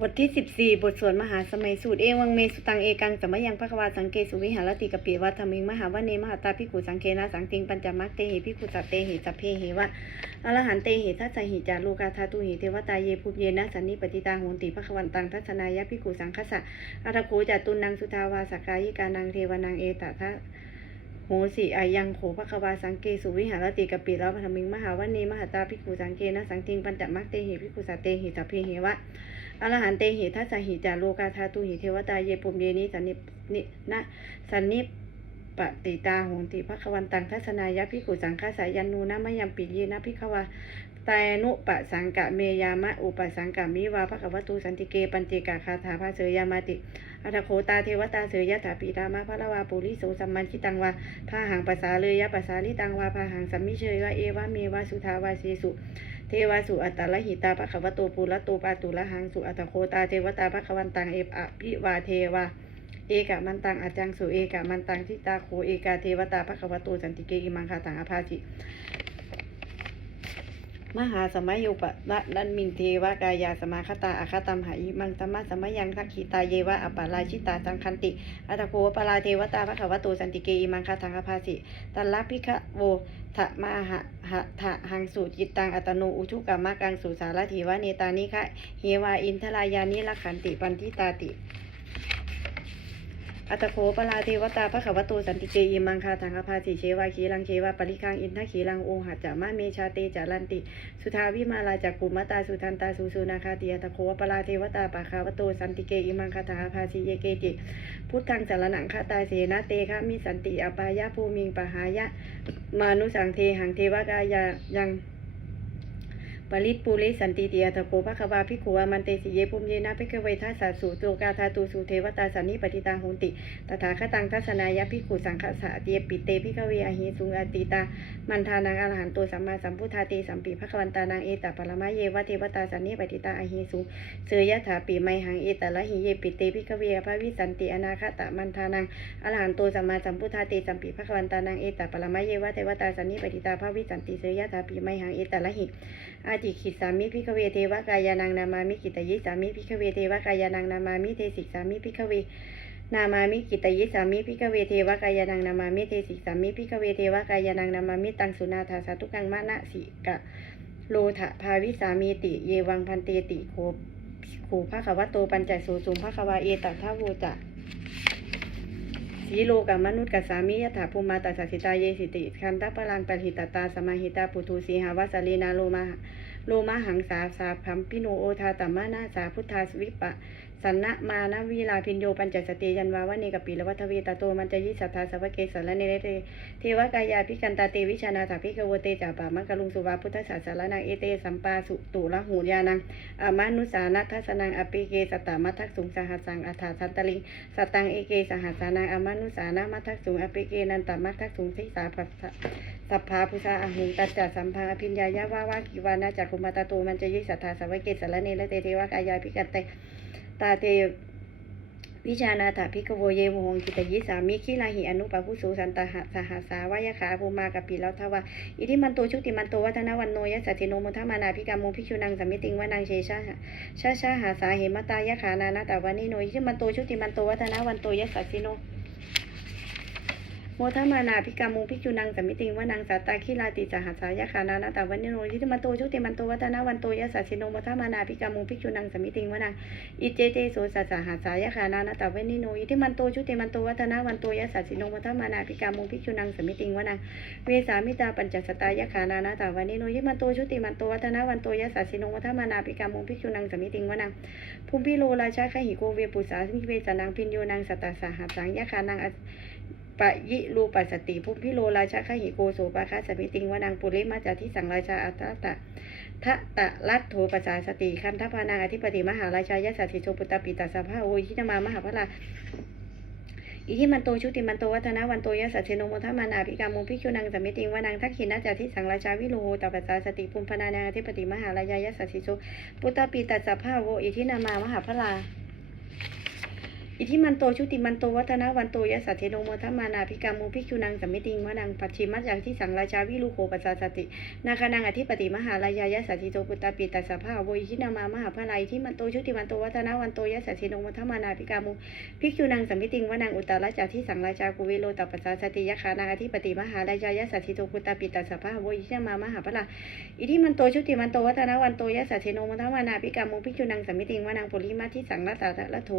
บทที่ 14 บทสวดมหาสมัยสูตรเอวังเมสุตังเอกังสมยังพระควาสังเกสุวิหารติกปิวัตมิงมหาวเนมหาตาพิกุสังเคนะสังติงปัญจมักเตหิพิกุสัตเตหิสัพเพหิวะอรหันเตหิทัสหิจารูกาธาตุหิเทวตาเยภูมิเยนะสันนิปติตาโหนติพระควันตังทัศนายะพิกุสังคสะอัตโคจตุนังสุทาวาสกายิกานังเทวนังเอตทะโหสิอายังโขภควาสังเกสุวิหารติกปิแล้วพธมิงมหาวณีมหาตาภิกขุสังเกนะสังติงปัญจมักเตหิภิกขุสัตเตหิสัพเพหิวะ อรหันเตหิทัสหิจาโลกาธาตุหิเทวตาเยปุมเยนิสันนินินะสันนิปติตาหงติภควันตังทัศนายะพิกขุสังฆาสายันนูนะมยัมปิเยนะพิขวา ตายนุปะสังกะเมยามะอุปสังกะมิวาภควตูสันติเกปัญเจกาคาถาภาเสยามาติอัตโคตาเทวตาเสยยะถาปีตามะพระละวาปุริโสสัมมันชิตังวาพาหังภาษาเลยยะภาษาลิตังวาพาหังสัมมิเชยวะเอวะเมวะสุทาวาเสสุเทวาสุอัตตละหิตาภควโตปุระโตปาตุละหังสุอัตโคตาเทวตาภควันตังเอปะพิวาเทวาเอกะมันตังอาจังสุเอกะมันตังทิตาโคเอกาเทวตาภควโตสันติเกอิมังคาตังอภาจิ มหาสมัยยุปะละนันมินเทวกายาสมาคตาอาคตัมหาอิมังตมะสมัยยังทักขิตาเยวะอปาราชิตาจังคันติอัตโคปราเทวตาภควโตสันติเกอิมังคาทังอภาสิตัลลพิคะโวทะมาหะหะทะหังสูตรจิตตังอัตโนอุชุกรรมกังสุสารถีวะเนตานิคะเฮวาอินทรายานิลักขันติปันทิตาติ อัตโคปลาเทวตาพระขวโตสันติเกยิมังคาทังอภาสิเชวาขีลังเชวาปริคังอินทขีลังโอหัจจะมะเมชาเตจารันติ สุทาวิมาลาจากกุมตาสุทันตาสุสุนาคาติอัตโคปลาเทวตาปะขาวโตสันติเกยิมังคาทังอภาสิเยเกติ พุทธังสารนังคาตาเสนะเตคะมิสันติอปายะภูมิงปะหายะมานุสังเทหังเทวกายายัง ปริตปุริสันติเตียตะโกภควาภิขวามันเตสิเยปุมเยนะภิกเวทัสสะสุโตกาธาตูสุเทวตาสันนิปติตาโหนติ ตถาคตังทัศนายะภิขุสังฆสะเตียปิเตภิกเวอหิสุงอติตา มันทานังอรหันโตสัมมาสัมพุทธาเตสัมปีภควันตานังเอตปรมะเยวะเทวตาสันนิปติตาอหิสุเสยถาปีไมหังเอตละหิเยปิเตภิกเวอภวิสันติอนาคตะมันทานังอรหันโตสัมมาสัมพุทธาเตสัมปีภควันตานังเอตปรมะเยวะเทวตาสันนิปติตาภวิสันติเสยถาปีไมหังเอตละหิอาติขิสามิพิกเวเทวกายานังนามามิกิตยิสามิพิกเวเทวกายานังนามามิเทสิกสามิพิกเวนามามิกิตยิสามิพิกเวเทวกายานังนามามิเทสิกสามิพิกเวเทวกายานังนามามิตังสุนาทาสาตุกังมะนะสิกะโลทะภาวิสามีติ เยวังพันเตติโคขูภะคะวะโตปัญจโสสุมภะควะเอตัทธาโวจะสีโลกับมนุษย์กับสามียถาภูมิมาตัสสิตาเยสิติ คันตะปะลังปะหิตตาสมาหิตาปุถุสีหาวาสลีนาโลมา โลมาหังสาสาพัมพิโนโอทาตัมมานาสาพุทธาสวิปะ สันนะมานะวีลาพินโยปัญจสติยันวาวะเนกปีละวัฏเวตาโตมันจะยิสัทธาสวะเกสารเนเรเตเทวกายาพิกันตาเตวิชานาถาพิกโวเตจ่าปามังกลุงสุวาพุทธศาสารนังเอเตสัมปาสุตุละหูยานังอามานุสานัทัสนังอปิเกสตามัทักสุงสหัสังอัฏฐาสันตลิงสตังเอเกสหัสานังอามานุสานามัทักสุงอปิเกนันตมัทักสุงทิสาภัสสะสัพพาพุชาอหุงตัจจสัมภาอภิญญายะวาวากิวานาจักคุมาตาโตมันจะยิสัทธาสวะเกสารเนและเตเทวกายาพิกันเต ตาเทวิชานาถาพิกโวเยโมหงกิตยิสามิขีนาหิอนุปะพุสูสันตหสหสาวายขาภูมากับปีแลาทวะอิทิมันโตชุติมันโตวัฒนวันโนยสัติโนมุทมานาพิกามงพิชุนังสมมิติงวนังเชชาชาชาหาสาเหมตายะขานานาตาวานิโนอิทิมันโตชุติมันโตวัฒนวันโตยสัติโน โมทมานาพิกามุงพิจุนังสมิติงวนังสัตตาคิลาติจหัสายาคานานาตาวันนิโนยิติมันโตชุติมันโตวัฒนาวันโตยัสสะชิโนโมทมานาพิกามุงพิจุนังสมิติงวนังอิเจเตโสสัสหัสายาคานานาตาวันนิโนยิติมันโตชุติมันโตวัฒนาวันโตยัสสะชิโนโมทมานาพิกามุงพิจุนังสมิติงวนังเวสามิตาปัญจสตายาคานานาตาวันนิโนยิติมันโตชุติมันโตวัฒนาวันโตยัสสะชิโนโมทมานาพิกามุงพิจุนังสมิติงวนังภูมิโลราชาขหิโกเวปุสาสิเวสนังพินโยนังสตาสหัสังยาคานัง ปะยิรูปัสติภุพิโลราชาขหิโกโสปะคะสมิติงวนังปุริมาจาทิสังราชาอัตตะทะตะลัตโทปัสสาสติคันทพานังอธิปติมหาราชายสัตถิโชปุตตปิตัสภาโอยินมามหาพระลาอิทิมันโตชุติมันโตวัฒนาวันโตยัสสะเชโนโมทมานาภิกามุพิจุนังสมิติงวนังทักขินาจาทิสังราชาวิโลโหตปัสสาสติภูมิพนานังอธิปติมหาราชายสัตถิโชปุตตปิตัสสะภาโออิทินามามหาพระลา อิทิมันโตชุติมันโตวัฒนาวันโตยะสัทเทโนโมทัมานาภิกามุภิกุนังสัมมิติงวนังปัจฉิมัจยังที่สังราชาวิรุโคปัสสาสตินาคานังอธิปติมหาลายายะสัจจิโตปุตตาปิตัสสะภาโวยชินามามหาพลายที่มันโตชุติมันโตวัฒนาวันโตยะสัทเทโนโมทัมานาภิกามุภิกุนังสัมมิติงวนังอุตตรจาที่สังราชากุเวโลตัปปัสสาสติยะคานังอธิปติมหาลายายะสัจจิโตปุตตาปิตัสสะภาโวยชินามามหาพลาอิทิมันโตชุติมันโตวัฒนวันโตยะสัทเทโนโมทัมานาภิกามุภิกุนังสัมมิติงวนังปุริมาที่สังรัตตะละโท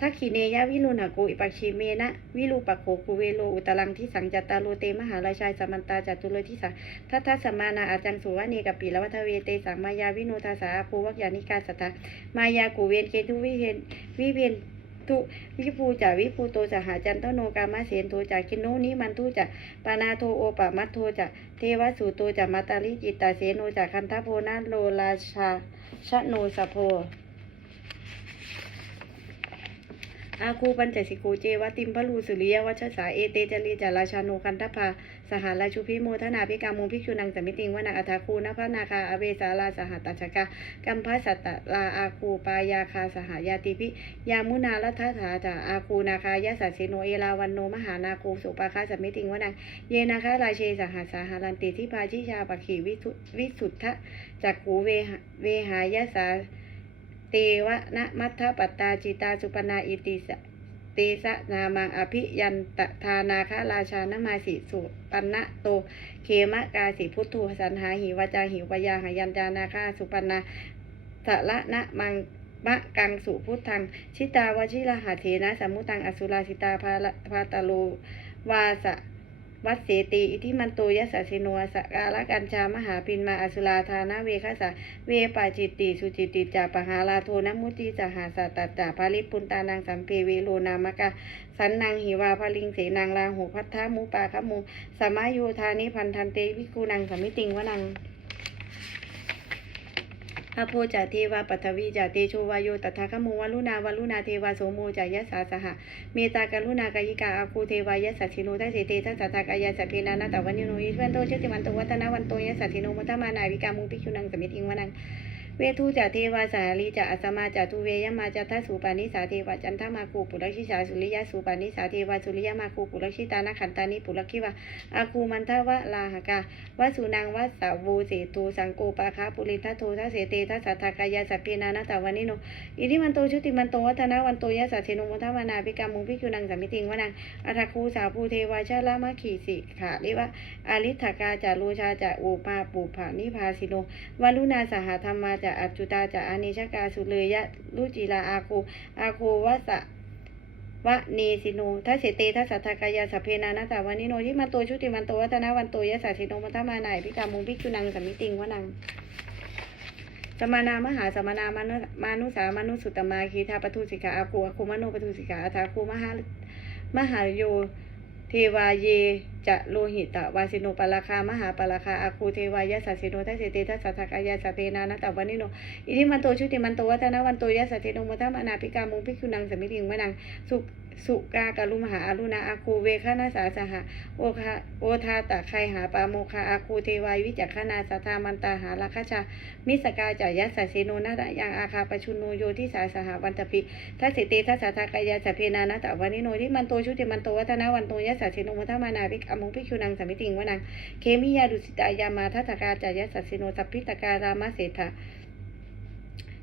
ทักขิเนยะวิรุณหโกอิปักชิเมนะวิรูปักโคกุเวโลอุตลังที่สังจัตตาโลเตมหาราชายสมันตาจัตุโลทิสัททัสสมานาอาจังสุวะเนกปิละวัทเวเตสังมายาวิโนทาสาภูวักยานิกาสัตามายากุเวนเกทุวิเฮนวิเวนทุวิภูจาวิภูโตจะหาจันทโนกามาเสนโทจากคินโนนิมันทุจะปานาโทโอปะมัตโทจะเทวสุโตจะมาตาลิจิตตาเสโนจากคันทโพนาโลราชาชะโนสะโพ อาคูปัญจสิกูเจวติมพลูสุริยวัชสาเอเตจรีจาราชาโนคันทภาสหราชุพิโมทนาภิกามุภิกษุนังสมิติงวนาอัฐาคูนภนาคาอเวสาลาสหตตชกากัมพสัตตลาอาคูปายาคาสหายาติพิยามุนาลัทธาถาจาอาคูนาคายะสัสสิโนเอราวันโนมหานาคูสุปาคาสมิติงวนังเยนาคาราเชสหัสาหารันติทิพาชิชาปะขีวิสุทธะจักขูเวหะเวหายะสา ตวะนะมัทธปัตตาจิตาสุปนาอิติสะเตสะนามังอภิยันตทานาคาราชานมาสิสุปันนะโต เคมะกาสิพุทโธสันหาหิวจาหิวยาหายันจานาคาสุปันาสละนะมังมะกังสุพุทธัง ชิตาวชิรหาเทนะสมมุตังอสุราสิตาภาละภาตโลวาสะ วัดเสติอิทิมันโตยสัสิโนสการะกัญชามหาปินมาอสุราธานาเวคสะเวปาจิตติสุจิตติจาปหาลาโทนมุติจหาสัตตจาภาลิปุนตานังสัมเพเวโลนามกะสันนางหิวาพลิงเสนางลาหูพัทธามุปาคมุสมาโยธานิพันธันเตวิกูนังสมมิติงวนัง อโพจาเทวาปัทวีจาเตโชวาโยตถาคโมวลุณาวลุณาเทวาโสโมจายะสาสหะเมตากรุณากายิกาอาคูเทวายะสัชิโนทัสเตทัสสะทากายะสัพเพนานาตวันโยโนอิวันโตเชติวันโตวัตนาวันโตยะสัชิโนมัตมานาวิกามุปิชุนังสมิติงวนัง เวทูจาเทวาสาลีจาอัสมาจาทุเวยมาจาทัสุปานิสาเทวาจันทมาคูปุรชิสาสุริยะสุปานิสาเทวาสุริยมาคูปุรชิตานาขันตานิปุรคิวาอาคูมันทวะลาหกาวสุนังวัสาวูเสตูสังโกปาคาปุริทัตโททัสเสเตทัสสะทากายะสัพเพนานาตวันนิโนอิริมันโตชุติมันโตวัฒนาวันโตยะสัเชโนมุทวานาภิกามุภิกุนังสัมมิติงวนังอัฏฐคูสาภูเทวาชาลามะขีสิขาลิวะอาลิทธกาจาโลชาจาอุปาปุภานิพาสิโนวลุณาสหธรรมาจจะอัจจุตาจะอานิชกาสุเลยะลุจิลาอาโคอาโควะสะวะเนสิโนทัสเสเตทัสสัทธกายาสัพเพนานาตาวันนิโนยิมันโตชุติมันโตวัฒนาวันโตยะสัสิโนมัทมานาภิกามุภิกุนังสัมมิติงวะนังสมานามหาสมานามนุมานุสามนุสุตตมาคีทาปทุสิกาอาคูอาคูมโนปทุสิกาอาทาคูมหามหาโย เทวาเยจะโลหิตะวาสิโนปราคามหาปราคาอาคูเทวายะสัสสิโนทัสเตทัสสะทกายาสเพนานะตะวันนิโนอิทิมันโตชุติมันโตวัฒนวันโตยะสัสเทโนมัทมานาภิกามุงพิคุนังสมิริงวนังสุ สุกากลุมหาอรุณาอาคูเวคานาสาสหะโอคาโอทาตะไคหาปาโมคาอาคูเทวายวิจักขนาสทธามันตาหาราคชามิสกาจายะสัสเสโนนาระยังอาคาปชุนโนโยทิสาสหวันตพิทัสสิเตทัสสะทากายาสเพนานะตะวันิโนที่มันโตชุติมันโตวัฒนาวันโตยะสัสเทโนมัทมานาภิกามุงภิกขุนังสมิติงวนังเคมิยาดุสิตายามาทัตกาจายะสัสสิโนสัพพิตการามะเศรษฐา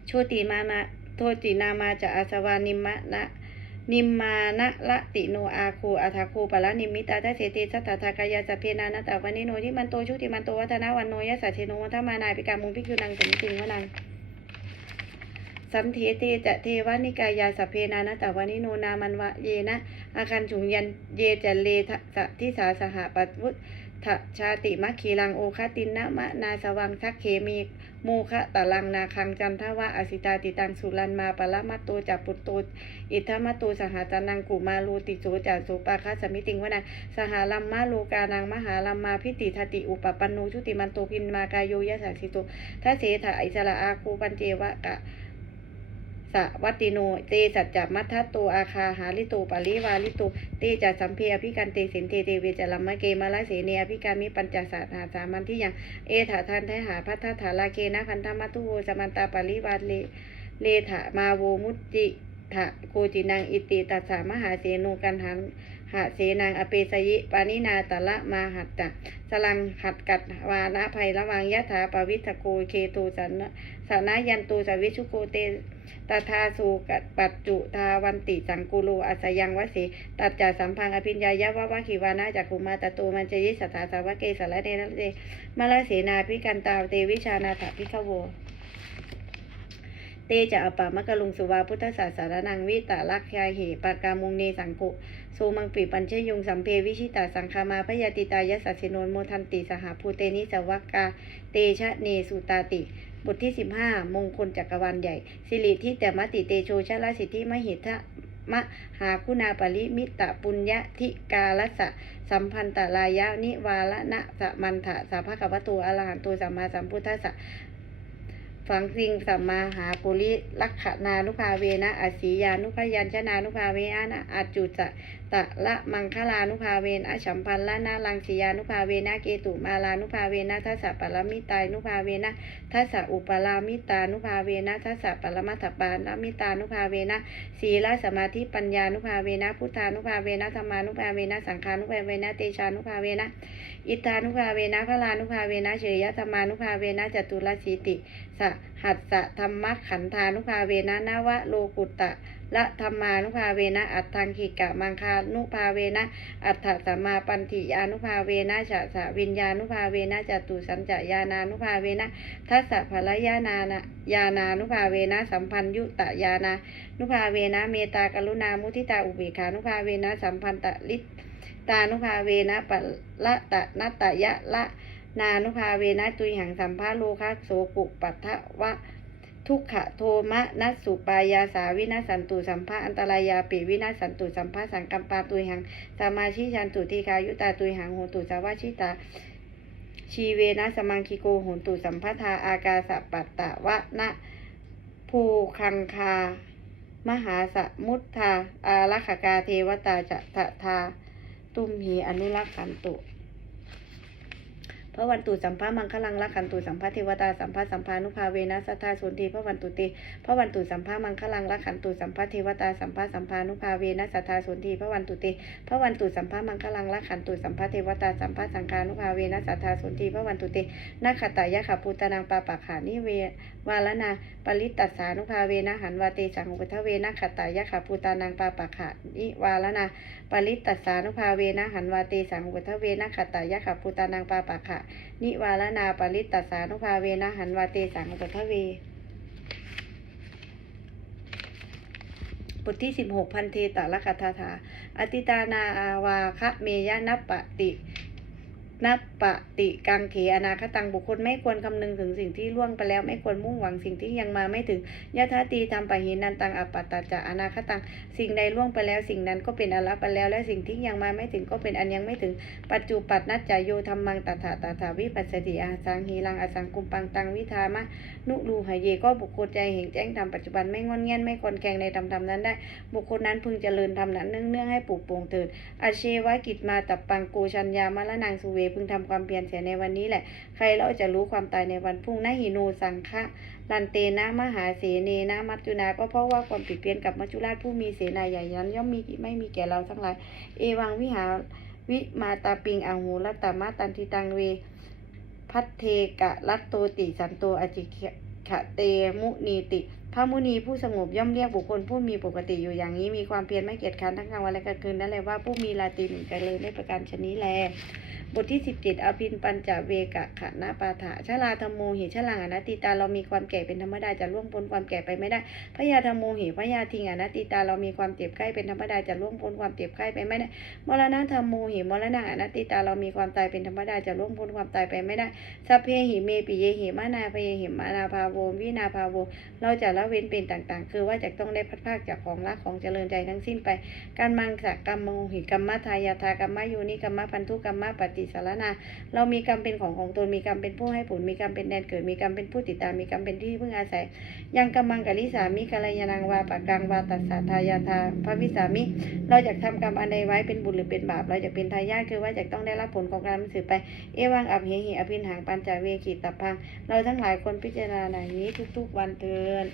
โชติมามาโทตินามาจะอาสวานิมมะนะ นิมมานะละติโนอาคูอาทาคูปะละนิมิตาทัสเสติสัตตากายาสพเพนานะตะวันนิโนที่มันโตชุติมันโตวัฒนาวันโนยะสัเทโนมัทมานาภิกามุงภิกุนังสมิติงวนังสันเทเตจะเทวานิกายาสัพเพนานะตะวานิโนนามันวะเยนะอาคันฉุงยันเยจะเลทะสะทิสาสหปัตวุ ฒชาติมัคคีลังโอคตินนะมะนาสวังทักเคมีโมคะตะลังนาคังจันทวะอสิตาติตังสุรันมาปะละมัตโตจัปปุตโตอิทธมัตโตสหตานังกุมาโลติโสจาโสปาคัสมิติงวนังสหาลัมมาโลกานังมหาลัมมาพิติทติอุปปันโนชุติมันโตพินมากายโยยะสัสสิโตทัเสถะอิสระอาคูปัญเจวะกะ สวัตติโน เตสัจจมัทธโตอาคาหาลิโตปาริวาลิโต เตจัสัมเพอภิกันเตสินเทเตเวจลัมมะเกมาลาเสเนอภิกามิปัญจสาหาสามันที่ยังเอถาทันแทหาพัทธถาลาเกนะพันธมัตุโวสมันตาปาริวาเลเลถามาโวมุติถะโกจินังอิติตัสสะมหาเสนุกันหัน หะเสนังอเปสยิปานินาตะละมาหัตตะสลังหัดกัดวานะภัยระวังยะถาปวิทโกเคตูสันสานายันตูสวิชุโกเตตถาสูกัดปัจจุทาวันติสังกุโลอัสยังวสีตัดจ่าสัมพังอภิญญายะวะวะขิวานาจักขุมาตโตมันจยิสถาสาวะเกสละเนนะเตมาลาเสนาพิกันตาวเตวิชานาถพิขโว เตจะอปามะกะลุงสุวาพุทธศาสารนังวิตาลักยาเหปากามุงเนสังกุสูมังปีปัญเชยุงสัมเพวิชิตาสังคามาพยาติตายสัสสิโนนโมทันติสหภูเตนิสวักกาเตชะเนสุตาติบทที่ 15 มงคลจักรวาลใหญ่ สิริที่แต่มติเตโชชลสิทธิมหิทธะมหาคุณาปริมิตะปุญญาธิกาลสะสัมพันตลายะนิวาละนะสะมันทะสาภควตูอรหันตุสัมมาสัมพุทธัสสะ ฝังสิงสัมมาหาปุริลักขณานุภาเวนะอสียานุพยัญชนานุภาเวนะอาจุจะ ตะละมังคลานุภาเวนอฉัมพันละนาลังสียานุภาเวนะเกตุมาลานุภาเวนะทัสสะปรมิตานุภาเวนะทัสสะอุปรามิตานุภาเวนะทัสสะปรมัตถปานามิตานุภาเวนะศีลสมาธิปัญญานุภาเวนะพุทธานุภาเวนะธรรมานุภาเวนะสังฆานุภาเวนะเตชานุภาเวนะอิทธานุภาเวนะพลานุภาเวนะเฉยยธรรมานุภาเวนะจตุรสีติส หัสสะธรรมขันธานุภาเวนะนวะโลกุตตะละธรรมานุภาเวนะอัตถังขิกะมังคานุภาเวนะอัตถสัมมาปันติยานุภาเวนะฉะสะวิญญานุภาเวนะจตุสัญจยานานุภาเวนะทัสสะภลยานานะยานานุภาเวนะสัมพันยุตตะยานานุภาเวนะเมตากรุณามุทิตาอุเบกานุภาเวนะสัมพันตะลิตตานุภาเวนะปัลละตะนัตตะยะละ นานุภาเวนะตุยหังสัมภาโลคะโสกุปัทะวะ ทุกขโทมะนัสสุปายาสาวินาสันตุสัมภาอันตรายาปิวินาสันตุสัมภาสังกัมปาตุยหังสามาชิชันตุทีคายุตาตุยหังโหตุสาวาชิตาชีเวนะสมังคิโกโหตุสัมภทาอากาสะปัตตะวะนะภูคังคา มหาสมุทธาอารักขกาเทวตาจะทะทา ตุมหีอนุรักขันตุ พระวันตุสัมภามังคลังละขันตุสัมภาเทวตาสัมภาสัมภานุภาเวนะสัทธาสุนทีพระวันตุเตพระวันตุสัมภามังคลังละขันตุสัมภาเทวตาสัมภาสัมภานุภาเวนะสัทธาสุนทีพระวันตุเตพระวันตุสัมภามังคลังละขันตุสัมภาเทวตาสัมภาสังฆานุภาเวนะสัทธาสุนทีพระวันตุเตนาคตายะขภูตนังปาปักขานิเววาลนาปริตตัสานุภาเวนะหันวาเตสังอุปทเวนะขตายะขภูตานังปาปักขานิวาลนาปริตตัสานุภาเวนะหันวาเตสังอุปทเวนะขตายะขภูตานังปาปักขานิวาลนาปริตตสานุภาเวนะหันวาเตสังอุปทเว บทที่สิบหกพันเทตละคาถา อติตานาอาวาคะเมยานัปปติ นัปปติกังเขอนาคตังบุคคลไม่ควรคำนึงถึงสิ่งที่ล่วงไปแล้วไม่ควรมุ่งหวังสิ่งที่ยังมาไม่ถึงยะทาตีทำปะหินันตังอปปตตาจะอนาคตัง สิ่งใดล่วงไปแล้วสิ่งนั้นก็เป็นอลัไปแล้ว และสิ่งที่ยังมาไม่ถึงก็เป็นอันยังไม่ถึง ปัจจุปัตนัจจายโยธรรมังตถาตถาวิปัสสติอาสังหีรังอสังกุมปังตังวิธามะนุรูหายเยก็บุคคลใจเห็นแจ้งธรรมปัจจุบันไม่งอนเงียนไม่คอนแกงในธรรมธรรมนั้นได้ บุคคลนั้นพึงเจริญธรรมนั้นเนื่องเนื่องให้ปลูกปร่งเถิดอาเชวะกิจมาตับปังโกชัญญามะละนางสุเวพึงทำความเพียรเสียในวันนี้แหละ ใครเราจะรู้ความตายในวันพรุ่งนะหิโนสังฆะลันเตนะมหาเสเนนะมัจจุนาก็เพราะว่าความผิดเพี้ยนกับมัจจุราชผู้มีเสนาใหญ่นั้นย่อมมีไม่มีแก่เราทั้งหลาย เอวังวิหาวิมาตาปิงอังหูรัตตมาตันทิตังเว พัทเทกะรัตโตติสันโตอจิขะเตมุนีติพระมุนีผู้สงบย่อมเรียกบุคคลผู้มีปกติอยู่อย่างนี้มีความเพียรไม่เกียจคร้านทั้งกลางวันและกลางคืนนั่นแหละว่าผู้มีลาตรีหนึ่งกันเลยในประการชนนี้แล บทที่สิบเจ็ดอภินปัญจเวกะขะนาปาถะชลาธรรมโมหิชลังอนัตติตาเรามีความแก่เป็นธรรมดาจะล่วงพ้นความแก่ไปไม่ได้พยาธรรมโมหิพยาทิงอนัตติตาเรามีความเจ็บไข้เป็นธรรมดาจะล่วงพ้นความเจ็บไข้ไปไม่ได้มรณะธรรมโมหิมรณะอนัตติตาเรามีความตายเป็นธรรมดาจะล่วงพ้นความตายไปไม่ได้สัพเพหิเมปิเยหิมานาพเยหิมานาภาโววินาภาโวเราจะละเว้นเป็นต่างๆ คือว่าจะต้องได้พัดภาคจากของรักของเจริญใจทั้งสิ้นไป การมังสกกรรมโมหิกรรมทายาทากรรมะโยนิกรรมพันธุกรรมปฏิสารนา เรามีกรรมเป็นของของตน มีกรรมเป็นผู้ให้ผล มีกรรมเป็นแดนเกิด มีกรรมเป็นผู้ติดตาม มีกรรมเป็นที่พึ่งอาศัย ยังกรรมังกลิสามิกัลยานังวาปะกังวาตัสสะทายาทาพระวิสามิ เราจะทำกรรมอันใดไว้เป็นบุญหรือเป็นบาป เราจะเป็นทายาทคือว่าจะต้องได้รับผลของกรรมสืบไป เอวังอับเหหิอภินหังปัญจเวกิตตพัง เราทั้งหลายควรพิจารณาอย่างนี้ทุก ๆ วันเถิด